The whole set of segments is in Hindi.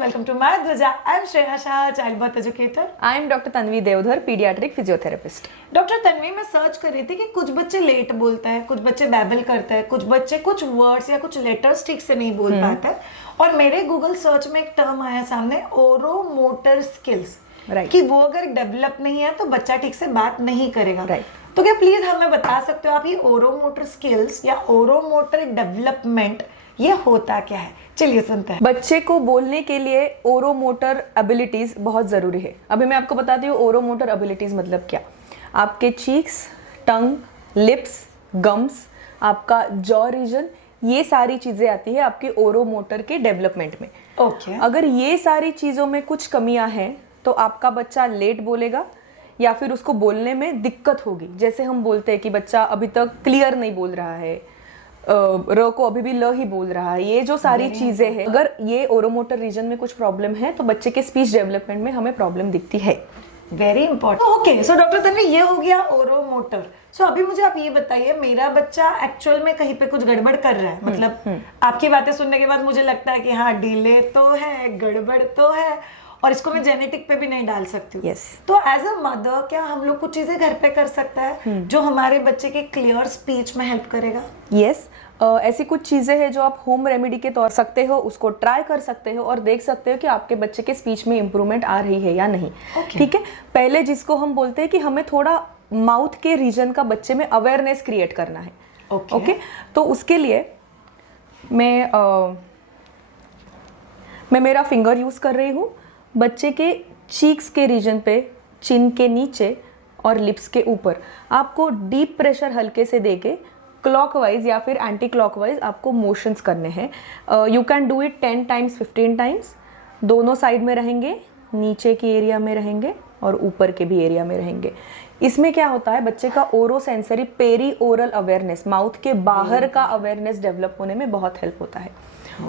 welcome to my Dwaja. I'm Shreya Shah, child birth educator. I am Dr. Tanvi Devdhar, pediatric physiotherapist. Doctor Tanvi, मैं सर्च कर रही थी कि कुछ बच्चे लेट बोलते हैं, कुछ बच्चे बैबल करते हैं, कुछ बच्चे कुछ वर्ड्स या कुछ लेटर्स ठीक से नहीं बोल पाते हैं। और मेरे गूगल सर्च में एक टर्म आया सामने, ओरोमोटर स्किल्स, कि वो अगर डेवलप नहीं है तो बच्चा ठीक से बात नहीं करेगा। तो क्या प्लीज हमें बता सकते हो आप, ये ओरोमोटर स्किल्स या ओरोमोटर डेवलपमेंट ये होता क्या है? चलिए सुनते हैं। बच्चे को बोलने के लिए ओरोमोटर एबिलिटीज बहुत जरूरी है। अभी मैं आपको बताती हूँ ओरोमोटर एबिलिटीज मतलब क्या। आपके चीक्स, टंग, लिप्स, गम्स, आपका जॉ रीजन, ये सारी चीजें आती है आपके ओरोमोटर के डेवलपमेंट में। अगर ये सारी चीजों में कुछ कमियां हैं तो आपका बच्चा लेट बोलेगा या फिर उसको बोलने में दिक्कत होगी। जैसे हम बोलते हैं कि बच्चा अभी तक क्लियर नहीं बोल रहा है, र को अभी भी ल ही बोल रहा है, ये जो सारी चीजें हैं, अगर ये ओरोमोटर रीजन में कुछ प्रॉब्लम है तो बच्चे के स्पीच डेवलपमेंट में हमें प्रॉब्लम दिखती है। Very important. Okay, so doctor Tanvi, ये हो गया ओरोमोटर। सो अभी मुझे आप ये बताइए, मेरा बच्चा एक्चुअल में कहीं पे कुछ गड़बड़ कर रहा है, मतलब आपकी बातें सुनने के बाद मुझे लगता है कि हाँ डिले तो है, गड़बड़ तो है, और इसको मैं जेनेटिक पे भी नहीं डाल सकती हूँ। तो एज अ मदर क्या हम लोग कुछ चीजें घर पे कर सकता है जो हमारे बच्चे के क्लियर स्पीच में हेल्प करेगा? ऐसी कुछ चीजें हैं जो आप होम रेमेडी के तौर सकते हो, उसको ट्राई कर सकते हो और देख सकते हो कि आपके बच्चे के स्पीच में इंप्रूवमेंट आ रही है या नहीं। ठीक है, पहले जिसको हम बोलते हैं कि हमें थोड़ा माउथ के रीजन का बच्चे में अवेयरनेस क्रिएट करना है। ओके, तो उसके लिए मैं मेरा फिंगर यूज कर रही हूँ बच्चे के चीक्स के रीजन पे, चिन के नीचे और लिप्स के ऊपर। आपको डीप प्रेशर हल्के से देके क्लॉकवाइज या फिर एंटी क्लॉकवाइज आपको मोशंस करने हैं। You can do it 10 times 15 times. दोनों साइड में रहेंगे, नीचे के एरिया में रहेंगे और ऊपर के भी एरिया में रहेंगे। इसमें क्या होता है, बच्चे का oro sensory peri oral awareness, mouth के बाहर का अवेयरनेस डेवलप होने में बहुत हेल्प होता है।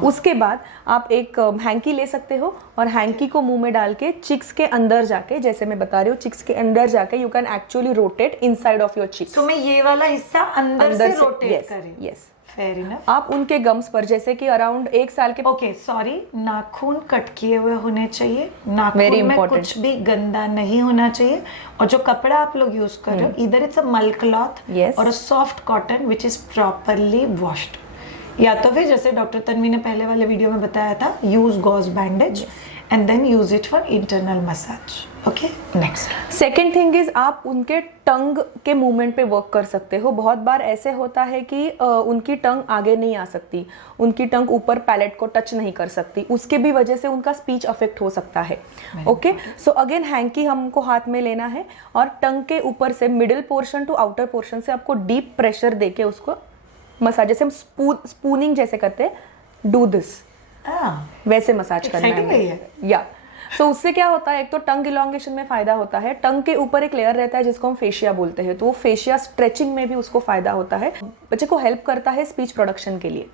उसके बाद आप एक हैंकी ले सकते हो और हैंकी को मुंह में डाल के चिक्स के अंदर जाके, जैसे मैं बता रही हूँ, चिक्स के अंदर जाके you can actually rotate inside of your cheeks. तो मैं ये वाला हिस्सा अंदर से रोटेट करें? Yes, fair enough. आप उनके गम्स पर, जैसे कि अराउंड 1 साल के, नाखून कट किए हुए होने चाहिए, नाखून में कुछ भी गंदा नहीं होना चाहिए, और जो कपड़ा आप लोग यूज कर रहे हो, इधर इट्स अ मल क्लॉथ और a soft cotton which is properly washed, या तो फिर जैसे डॉक्टर तन्वी ने पहले वाले वीडियो में बताया था, use gauze bandage and then use it for internal massage. Okay, next. Second thing is आप उनके टंग के मूवमेंट पे वर्क कर सकते हो। बहुत बार ऐसे होता है कि उनकी टंग आगे नहीं आ सकती, उनकी टंग ऊपर पैलेट को टच नहीं कर सकती, उसके भी वजह से उनका स्पीच अफेक्ट हो सकता है। ओके, सो अगेन हैंकी हमको हाथ में लेना है और टंग के ऊपर से middle portion to outer portion से आपको डीप प्रेशर देके उसको मसाज, जैसे हम स्पूनिंग जैसे करते हैं, डू दिस, वैसे मसाज करना है। या सो उससे क्या होता है, एक तो टंग इलॉन्गेशन में फायदा होता है, टंग के ऊपर एक लेयर रहता है जिसको हम फेशिया बोलते हैं, तो वो फेशिया स्ट्रेचिंग में भी उसको फायदा होता है, बच्चे को हेल्प करता है स्पीच प्रोडक्शन के लिए।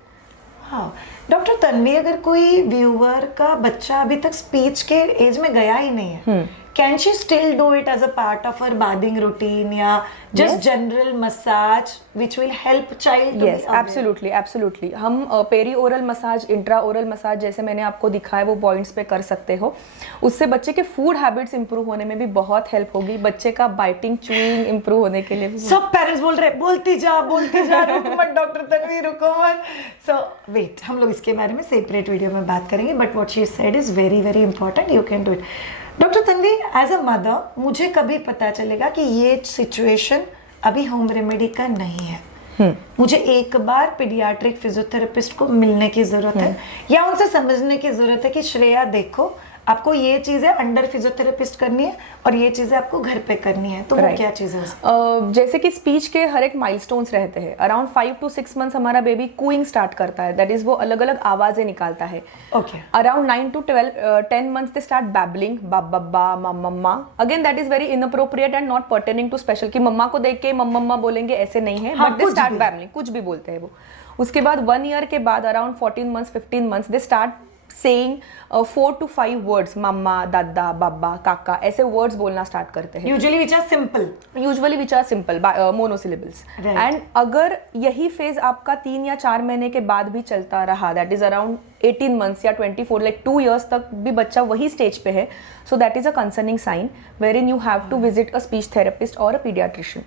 हाँ डॉक्टर तन्वी, अगर कोई व्यूअर का बच्चा अभी तक स्पीच के एज में गया ही नहीं है, can she still do it as a part of her bathing routine या just general massage which will help child? Yes, absolutely absolutely. हम peri oral massage, intra oral massage जैसे मैंने आपको दिखाया वो पॉइंट्स पे कर सकते हो। उससे बच्चे के फूड हैबिट्स इंप्रूव होने में भी बहुत हेल्प होगी, बच्चे का बाइटिंग च्यूइंग इंप्रूव होने के लिए भी। सब पेरेंट्स बोल रहे बोलती जा रुको मत डॉक्टर तन्वी, रुको मत। सो वेट, हम लोग इसके बारे में सेपरेट वीडियो में बात करेंगे, but what she said is very very important, you can do it. Doctor Tanvi, as a mother मुझे कभी पता चलेगा कि ये सिचुएशन अभी होम रेमेडी का नहीं है, मुझे एक बार पीडियाट्रिक फिजियोथेरेपिस्ट को मिलने की जरूरत है या उनसे समझने की जरूरत है कि श्रेया देखो, आपको ये चीजें अंडर फिजियोथेरेपिस्ट करनी है और ये चीजें आपको घर पे करनी है, तो वो क्या चीजें? जैसे कि स्पीच के हर एक माइलस्टोन्स रहते हैं। अराउंड 5 to 6 मंथ्स हमारा बेबी कूइंग स्टार्ट करता है, दैट इज वो अलग अलग आवाजें निकालता है। Around 9 to 10 months they start babbling, बब्बा, मम्मा। Again that is very inappropriate and not pertaining to special, कि मम्मा को देख के मम्मा बोलेंगे, ऐसे नहीं है, बट दे स्टार्ट बैबलिंग, कुछ भी बोलते हैं वो। उसके बाद 1 ईयर के बाद around 14 months 15 months they start saying 4 to 5 words, मम्मा, दादा, बाबा, काका, ऐसे वर्ड्स बोलना स्टार्ट करते हैं, usually which are simple, usually which are simple monosyllables. Right. And अगर यही फेज आपका 3 या 4 महीने के बाद भी चलता रहा, दैट इज अराउंड 18 मंथ्स या 24 लाइक 2 years तक भी बच्चा वही स्टेज पे है, so that is a concerning sign wherein you have to visit a speech therapist और अ पीडियाट्रिशियन।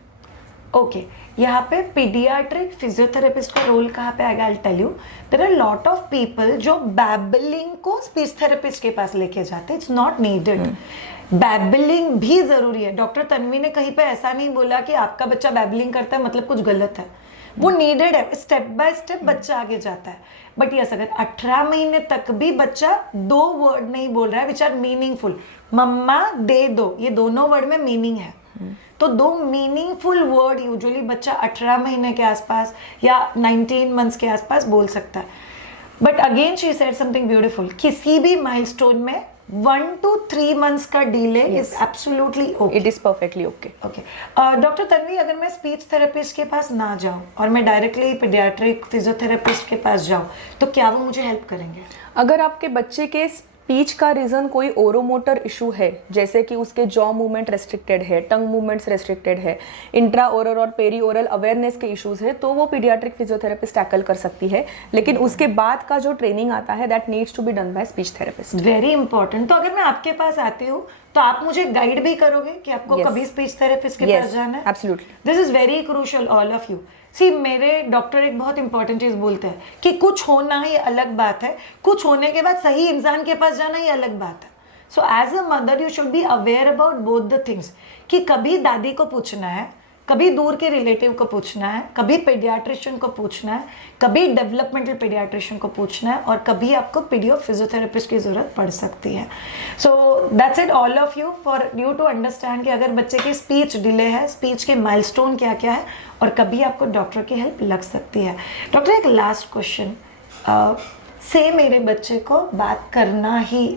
ओके यहाँ पे पीडियाट्रिक फिजियोथेरेपिस्ट का रोल कहाँ पे आएगा? I tell you, there are lot of people जो बैबलिंग को स्पीच थेरेपिस्ट के पास लेके जाते हैं। It's not needed. बैबलिंग भी जरूरी है। डॉक्टर तन्वी ने कहीं पे ऐसा नहीं बोला कि आपका बच्चा बैबलिंग करता है मतलब कुछ गलत है, वो नीडेड है, स्टेप बाय स्टेप बच्चा आगे जाता है। बट यस, अगर 18 महीने तक भी बच्चा 2 वर्ड नहीं बोल रहा है विच आर मीनिंगफुल, मम्मा दे दो, ये दोनों वर्ड में मीनिंग है, तो 2 मीनिंगफुल वर्ड यूजुअली बच्चा 18 महीने के आसपास या 19 मंथ्स के आसपास बोल सकता है। But again she said something beautiful, किसी भी माइलस्टोन में 1 to 3 months का delay is absolutely okay, it is perfectly okay. Okay doctor Tanvi, अगर मैं स्पीच थेरेपिस्ट के पास ना जाऊं और मैं डायरेक्टली पीडियाट्रिक फिजियोथेरेपिस्ट के पास जाऊं, तो क्या वो मुझे हेल्प करेंगे? अगर आपके बच्चे के स्पीच का रीजन कोई ओरोमोटर इशू है, जैसे कि उसके जॉ मूवमेंट रेस्ट्रिक्टेड है, टंग मूवमेंट्स रेस्ट्रिक्टेड है, इंट्रा ओरल और पेरी ओरल अवेयरनेस के इश्यूज है, तो वो पीडियाट्रिक फिजियोथेरेपिस्ट टैकल कर सकती है। लेकिन उसके बाद का जो ट्रेनिंग आता है that needs to be done by speech therapist. Very important. तो अगर मैं आपके पास आती हूँ तो आप मुझे गाइड भी करोगे कि आपको Yes. कभी स्पीच थेरेपिस्ट के Yes, पास जाना है? absolutely. This is very crucial all of you. See, मेरे डॉक्टर एक बहुत इंपॉर्टेंट चीज बोलते हैं कि कुछ होना ये अलग बात है, कुछ होने के बाद सही इंसान के पास जाना ये अलग बात है। So as a mother you should be aware about both the things, कि कभी दादी को पूछना है, कभी दूर के रिलेटिव को पूछना है, कभी पीडियाट्रिशियन को पूछना है, कभी डेवलपमेंटल पीडियाट्रिशियन को पूछना है, और कभी आपको पीडियो फिजियोथेरेपिस्ट की जरूरत पड़ सकती है। So that's it all of you, for you to understand कि अगर बच्चे की स्पीच डिले है, स्पीच के माइलस्टोन क्या क्या है, और कभी आपको डॉक्टर की हेल्प लग सकती है। डॉक्टर, एक लास्ट क्वेश्चन, से मेरे बच्चे को बात करना ही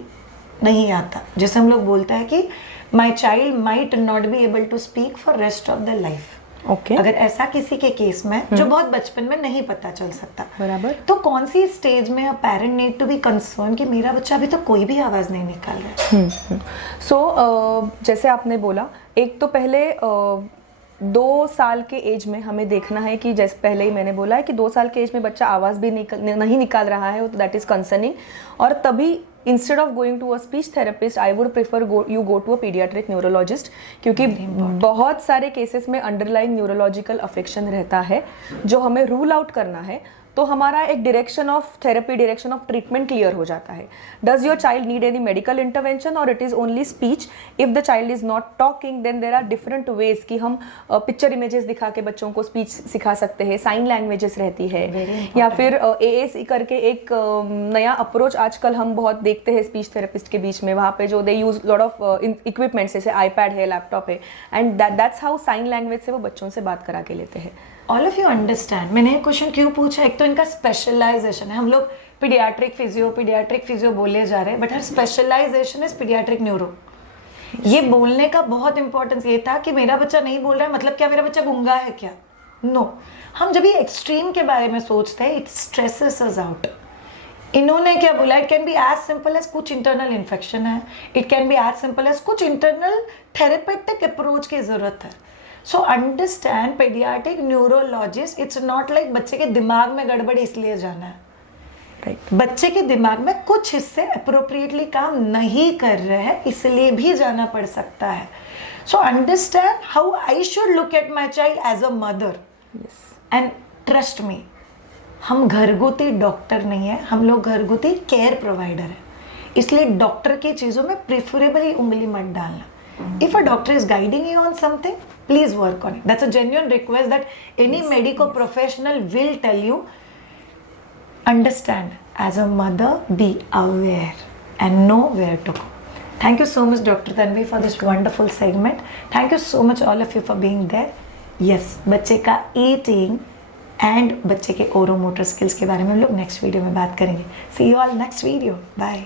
नहीं आता, जैसे हम लोग बोलते हैं कि my child might not be able to speak for rest of the life. Okay, अगर ऐसा किसी के केस में जो बहुत बचपन में नहीं पता चल सकता, बराबर, तो कौन सी स्टेज में a parent need to be concern कि मेरा बच्चा अभी तो कोई भी आवाज नहीं निकाल रहा है? सो जैसे आपने बोला, एक तो पहले 2 साल के एज में हमें देखना है कि जैसे पहले ही मैंने बोला है कि 2 साल के एज में बच्चा आवाज़ भी नहीं निकाल रहा है, तो दैट इज़ कंसर्निंग। और तभी instead of going to a speech therapist I would prefer you go to a paediatric neurologist, क्योंकि बहुत सारे केसेस में अंडरलाइंग न्यूरोलॉजिकल अफेक्शन रहता है जो हमें रूल आउट करना है, तो हमारा एक direction of therapy, direction of treatment clear हो जाता है। Does your child need any medical intervention और it is only speech? If the child is not talking then there are different ways कि हम पिक्चर इमेजेस दिखा के बच्चों को स्पीच सिखा सकते हैं, साइन लैंग्वेजेस रहती है, या फिर AAC करके एक नया अप्रोच आजकल हम बहुत देखते हैं स्पीच थेरेपिस्ट के बीच में, वहाँ पे जो they use lot of equipments जैसे iPad है, लैपटॉप है, and that's how sign language से वो बच्चों से बात करा के लेते हैं। ऑल ऑफ यू अंडरस्टैंड मैंने ये क्वेश्चन क्यों पूछा? एक तो इनका स्पेशलाइजेशन है, हम लोग पीडियाट्रिक फिजियो बोले जा रहे हैं, but her specialisation is paediatric neuro. ये बोलने का बहुत इंपॉर्टेंस ये था कि मेरा बच्चा नहीं बोल रहा है मतलब क्या मेरा बच्चा गूंगा है क्या? नो, हम जब ये एक्सट्रीम के बारे में सोचते हैं, इट स्ट्रेसेस अस आउट। इन्होंने क्या बोला? It can be as simple as कुछ इंटरनल इन्फेक्शन है, it can be as simple as कुछ इंटरनल थेरेपेटिक अप्रोच की जरूरत है। So understand, paediatric neurologist, it's not like बच्चे के दिमाग में गड़बड़ इसलिए जाना है, राइट? बच्चे के दिमाग में कुछ हिस्से अप्रोप्रिएटली काम नहीं कर रहे हैं इसलिए भी जाना पड़ सकता है। So understand how I should look at my child as a mother, and trust me, हम घरगुती डॉक्टर नहीं है, हम लोग घरगुती केयर प्रोवाइडर है, इसलिए डॉक्टर की चीज़ों में प्रेफरेबली उंगली मत डालना। If a doctor is guiding you on something, please work on it. That's a genuine request that any medico professional will tell you. Understand, as a mother, be aware and know where to go. Thank you so much, Dr. Tanvi, for this wonderful segment. Thank you so much, all of you, for being there. Yes, बच्चे का eating and बच्चे के ओरोमोटर स्किल्स के बारे में हम लोग नेक्स्ट वीडियो में बात करेंगे। See you all next video. Bye.